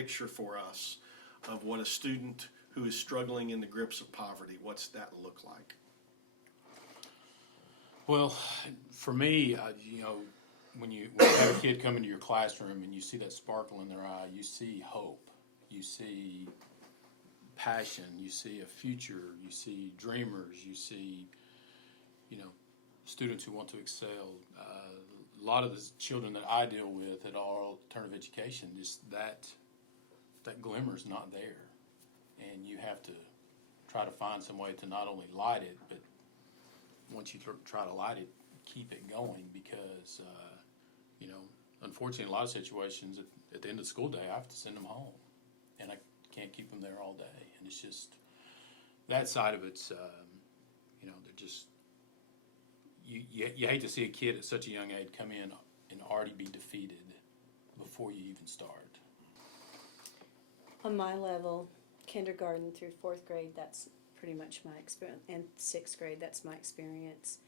picture for us of what a student who is struggling in the grips of poverty, what's that look like? Well, for me, when you have a kid come into your classroom and you see that sparkle in their eye, you see hope, you see passion, you see a future, you see dreamers, you see, students who want to excel. A lot of the children that I deal with at all alternative education, just that glimmer's not there, and you have to try to find some way to not only light it, but once you try to light it, keep it going, because unfortunately, in a lot of situations at the end of the school day, I have to send them home, and I can't keep them there all day, and it's just that side of it's they're just you hate to see a kid at such a young age come in and already be defeated before you even start. On my level, kindergarten through 4th grade, that's pretty much my experience, and 6th grade, that's my experience.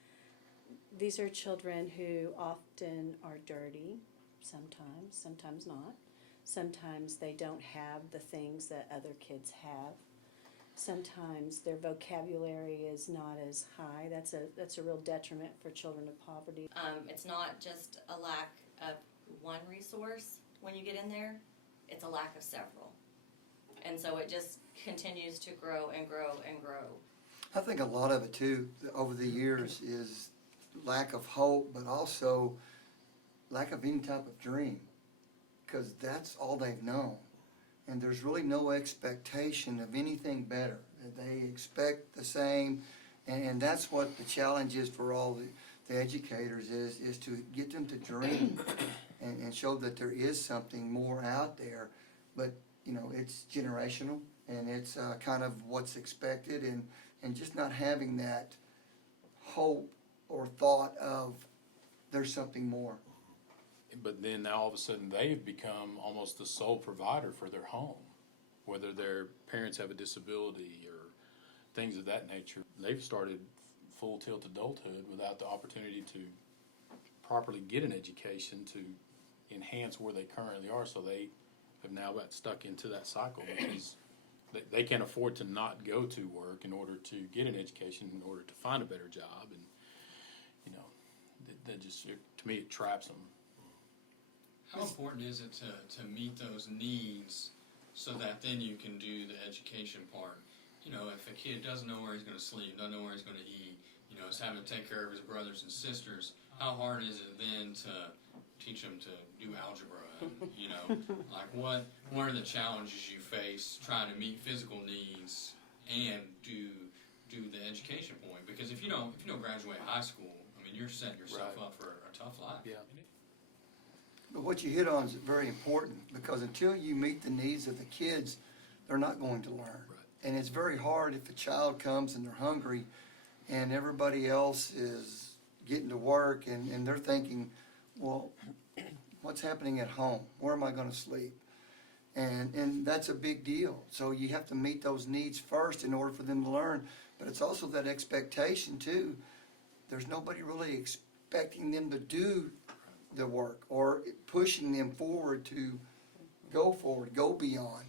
These are children who often are dirty, sometimes not. Sometimes they don't have the things that other kids have. Sometimes their vocabulary is not as high. That's a real detriment for children of poverty. It's not just a lack of one resource when you get in there, it's a lack of several. And so it just continues to grow and grow and grow. I think a lot of it too, over the years, is lack of hope, but also lack of any type of dream, because that's all they've known. And there's really no expectation of anything better. They expect the same, and that's what the challenge is for all the educators, is to get them to dream and show that there is something more out there. But it's generational, and it's kind of what's expected, and just not having that hope or thought of there's something more. But then now all of a sudden they've become almost the sole provider for their home, whether their parents have a disability or things of that nature. They've started full tilt adulthood without the opportunity to properly get an education to enhance where they currently are, so they have now got stuck into that cycle because they can't afford to not go to work in order to get an education, in order to find a better job, and that just, to me, it traps them. How important is it to meet those needs so that then you can do the education part? If a kid doesn't know where he's going to sleep, doesn't know where he's going to eat, is having to take care of his brothers and sisters, how hard is it then to teach them to do algebra? Like what are the challenges you face trying to meet physical needs and do the education point? Because if you don't graduate high school, you're setting yourself up for a tough life. Yeah. But what you hit on is very important, because until you meet the needs of the kids, they're not going to learn. Right. And it's very hard if a child comes and they're hungry and everybody else is getting to work and they're thinking, well, what's happening at home? Where am I going to sleep? And that's a big deal. So you have to meet those needs first in order for them to learn. But it's also that expectation too. There's nobody really expecting them to do the work or pushing them forward to go forward, go beyond.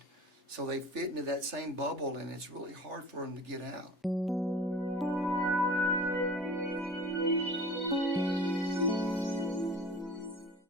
So they fit into that same bubble, and it's really hard for them to get out.